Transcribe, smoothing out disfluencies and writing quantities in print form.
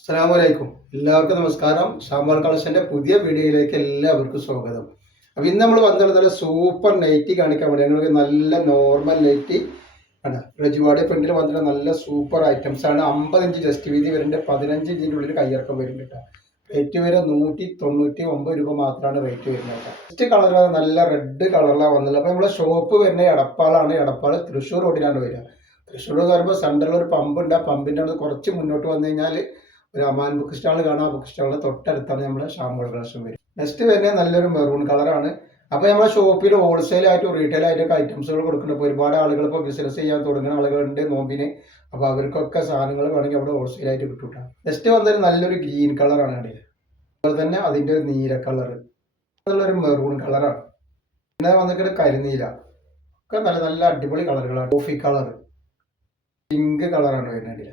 അസ്സലാമലൈക്കും. എല്ലാവർക്കും നമസ്കാരം. ഷാമാൾ കളക്ഷന്റെ പുതിയ വീഡിയോയിലേക്ക് എല്ലാവർക്കും സ്വാഗതം. അപ്പോൾ ഇന്ന് നമ്മൾ വന്നത് നല്ല സൂപ്പർ നൈറ്റി കാണിക്കാൻ വേണ്ടി ഞങ്ങൾക്ക് നല്ല നോർമൽ നൈറ്റി ആണ്. റജുവാടെ ഫ്രണ്ടിൽ വന്നിട്ട് നല്ല സൂപ്പർ ഐറ്റംസ് ആണ്. 50 ഇഞ്ച് ജസ്റ്റ് വീതി വരുന്നുണ്ട്, 15 ഇഞ്ചിൻ്റെ ഉള്ളിൽ കയ്യിറക്കം വരുന്നുണ്ട്. റേറ്റ് വരെ 199 രൂപ മാത്രമാണ് റേറ്റ് വരുന്നത്. ഫസ്റ്റ് കളർ നല്ല റെഡ് കളറിലാണ് വന്നത്. അപ്പോൾ നമ്മളെ ഷോപ്പ് വരുന്നത് എടപ്പാളാണ്. എടപ്പാൾ തൃശ്ശൂർ റോഡിലാണ് വരിക. തൃശ്ശൂർ എന്ന് പറയുമ്പോൾ സെൻറ്ററിൽ ഒരു പമ്പുണ്ട്. ആ പമ്പിൻ്റെ അവിടെ കുറച്ച് മുന്നോട്ട് വന്നു കഴിഞ്ഞാൽ ഒരു അമാൻ ബുക്ക് സ്റ്റാൾ കാണാം. ആ ബുക്ക് സ്റ്റാളിന്റെ തൊട്ടടുത്താണ് നമ്മുടെ ഷാമോൾ കളക്ഷൻ വരും. നെക്സ്റ്റ് വരുന്നത് നല്ലൊരു മെറൂൺ കളറാണ്. അപ്പോൾ നമ്മുടെ ഷോപ്പിൽ ഹോൾസെയിൽ ആയിട്ടും റീറ്റെയിൽ ആയിട്ടൊക്കെ ഐറ്റംസുകൾ കൊടുക്കുന്നുണ്ട്. ഇപ്പോൾ ഒരുപാട് ആളുകൾ ഇപ്പോൾ ബിസിനസ് ചെയ്യാൻ തുടങ്ങുന്ന ആളുകളുണ്ട് നോമ്പിന്. അപ്പോൾ അവർക്കൊക്കെ സാധനങ്ങൾ വേണമെങ്കിൽ അവിടെ ഹോൾസെയിൽ ആയിട്ട് കിട്ടും. നെക്സ്റ്റ് വന്നൊരു നല്ലൊരു ഗ്രീൻ കളറാണ് അവിടെ. അതുപോലെ തന്നെ അതിൻ്റെ ഒരു നീല കളർ, നല്ലൊരു മെറൂൺ കളറാണ്. പിന്നെ വന്നിട്ട് കരിനീല, ഒക്കെ നല്ല നല്ല അടിപൊളി കളറുകളാണ്. കോഫി കളർ, പിങ്ക് കളറാണ് വരുന്നത്.